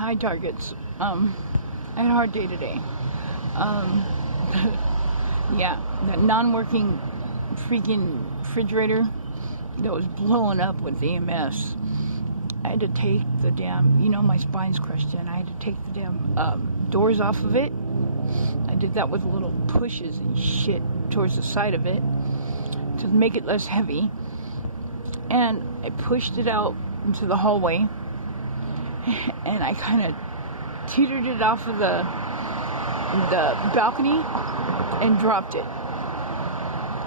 Hi, targets. I had a hard day today. Yeah, that non-working freaking refrigerator that was blowing up with EMS. I had to take the damn, my spine's crushed in. I had to take the damn doors off of it. I did that with little pushes and shit towards the side of it to make it less heavy. And I pushed it out into the hallway, and I kind of teetered it off of the balcony and dropped it.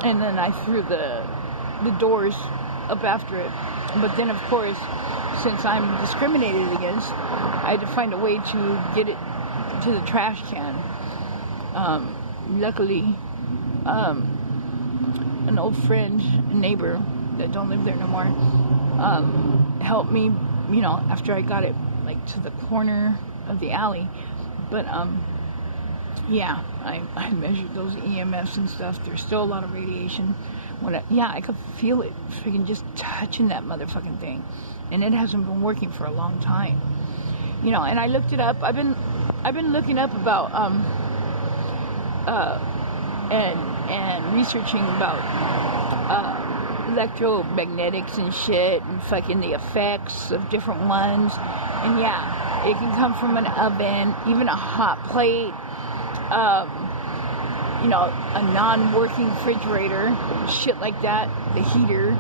And then I threw the doors up after it. But then, of course, since I'm discriminated against, I had to find a way to get it to the trash can. Luckily, an old friend, a neighbor that don't live there no more, helped me, after I got it like to the corner of the alley. But yeah, I measured those EMFs and stuff. There's still a lot of radiation. I could feel it freaking just touching that motherfucking thing, and it hasn't been working for a long time. And I looked it up. I've been looking up about and researching about electromagnetics and shit, and fucking the effects of different ones. And yeah, it can come from an oven, even a hot plate, a non-working refrigerator, shit like that, the heater.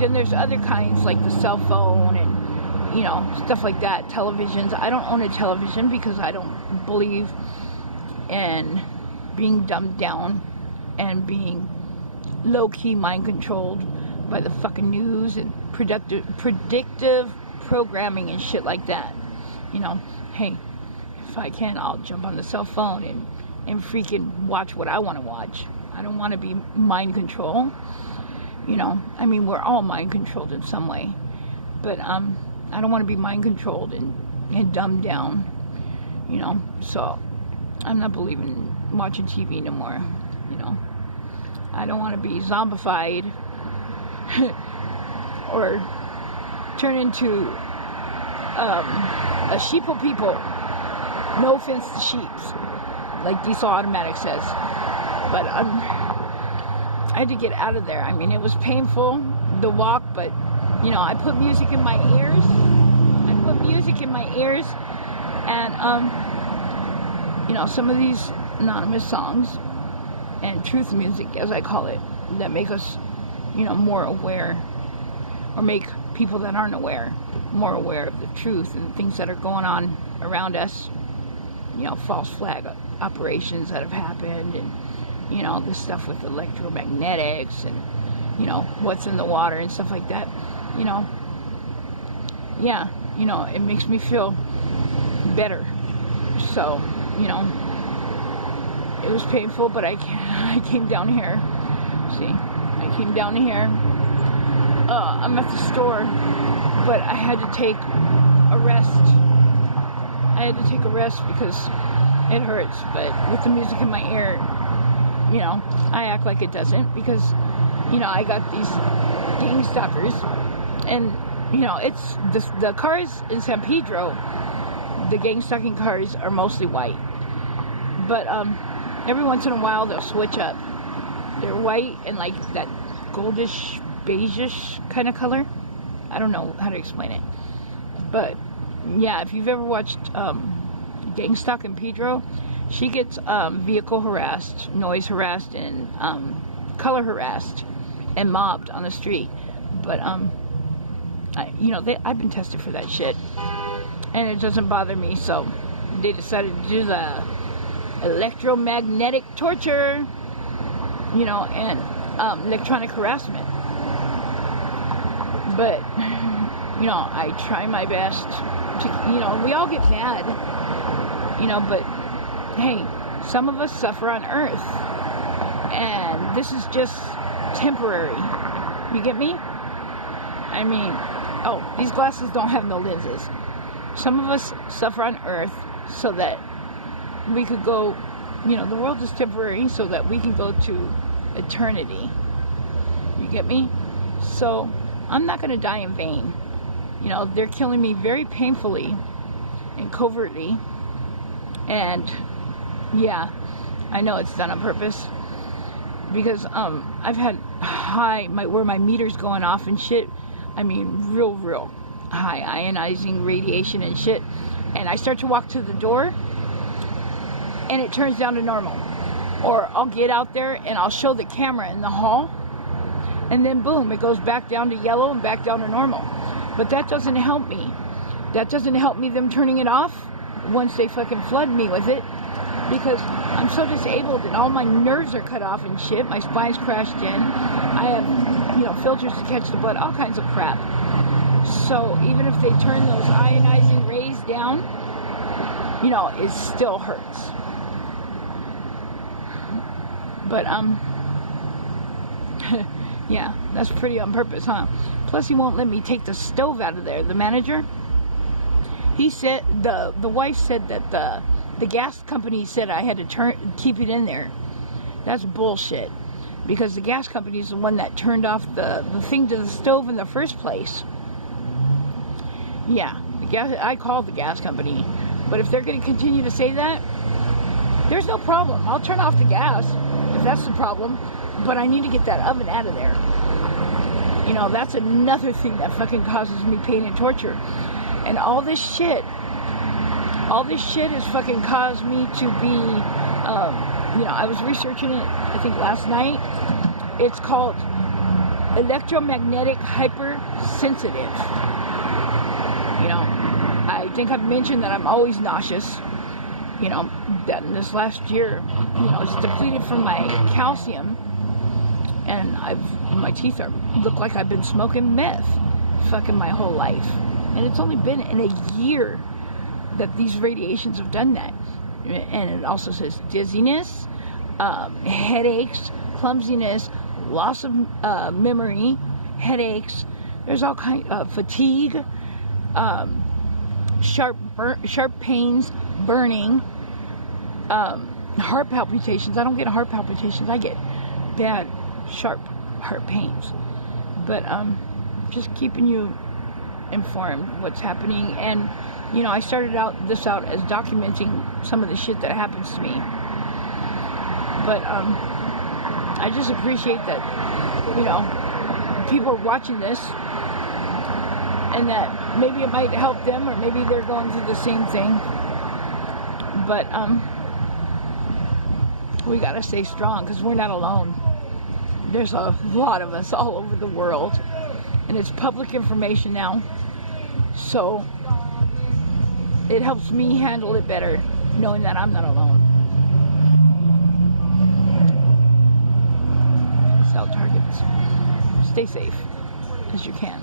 Then there's other kinds like the cell phone and stuff like that, televisions. I don't own a television because I don't believe in being dumbed down and being low-key mind-controlled by the fucking news and predictive programming and shit like that. Hey, if I can, I'll jump on the cell phone and freaking watch what I want to watch. I don't want to be mind-controlled. We're all mind-controlled in some way. But I don't want to be mind-controlled and dumbed down. So I'm not believing in watching TV no more. I don't want to be zombified or turn into a sheeple people. No offense to sheeps, like Diesel Automatic says. But I had to get out of there. It was painful, the walk, but I put music in my ears. And some of these anonymous songs and truth music, as I call it, that make us, more aware, or make people that aren't aware more aware of the truth and things that are going on around us. False flag operations that have happened, and this stuff with electromagnetics and what's in the water and stuff like that. It makes me feel better. So it was painful, but I came down here. I came down here. I'm at the store, but I had to take a rest. Because it hurts. But with the music in my ear, I act like it doesn't, because I got these gang stalkers, and it's the cars in San Pedro. The gang stalking cars are mostly white, but every once in a while they'll switch up. They're white and like that goldish, beigeish kind of color. I don't know how to explain it, but yeah, if you've ever watched gang stalking Pedro, she gets vehicle harassed, noise harassed, and color harassed and mobbed on the street. But I've been tested for that shit, and it doesn't bother me. So they decided to do the electromagnetic torture, and electronic harassment. But I try my best to, we all get mad, but hey, some of us suffer on Earth, and this is just temporary. You get me? These glasses don't have no lenses. Some of us suffer on Earth so that we could go, the world is temporary, so that we can go to eternity. You get me? So I'm not going to die in vain. They're killing me very painfully and covertly. And yeah, I know it's done on purpose, because I've had where my meter's going off and shit. I mean, real high ionizing radiation and shit. And I start to walk to the door, and it turns down to normal. Or I'll get out there and I'll show the camera in the hall, and then boom, it goes back down to yellow and back down to normal. But that doesn't help me. That doesn't help me them turning it off once they fucking flood me with it, because I'm so disabled and all my nerves are cut off and shit. My spine's crashed in. I have, you know, filters to catch the blood, all kinds of crap. So even if they turn those ionizing rays down, you know, it still hurts. But yeah, that's pretty on purpose, huh? Plus, he won't let me take the stove out of there. The manager, he said, the wife said that the gas company said I had to keep it in there. That's bullshit, because the gas company is the one that turned off the thing to the stove in the first place. Yeah, I called the gas company, but if they're going to continue to say that, there's no problem. I'll turn off the gas if that's the problem, but I need to get that oven out of there. You know, that's another thing that fucking causes me pain and torture. And all this shit has fucking caused me to be, you know, I was researching it, I think last night. It's called electromagnetic hypersensitive. You know, I think I've mentioned that I'm always nauseous. You know, that in this last year, you know, it's depleted from my calcium, and my teeth look like I've been smoking meth fucking my whole life. And it's only been in a year that these radiations have done that. And it also says dizziness, headaches, clumsiness, loss of memory, headaches. There's all kinds of fatigue, sharp pains, burning, heart palpitations. I don't get heart palpitations. I get bad, sharp heart pains. But just keeping you informed what's happening. And you know, I started this out as documenting some of the shit that happens to me. But I just appreciate that, you know, people are watching this, and that maybe it might help them, or maybe they're going through the same thing. But we gotta stay strong, because we're not alone. There's a lot of us all over the world, and it's public information now. So it helps me handle it better, knowing that I'm not alone. Sell targets. Stay safe as you can.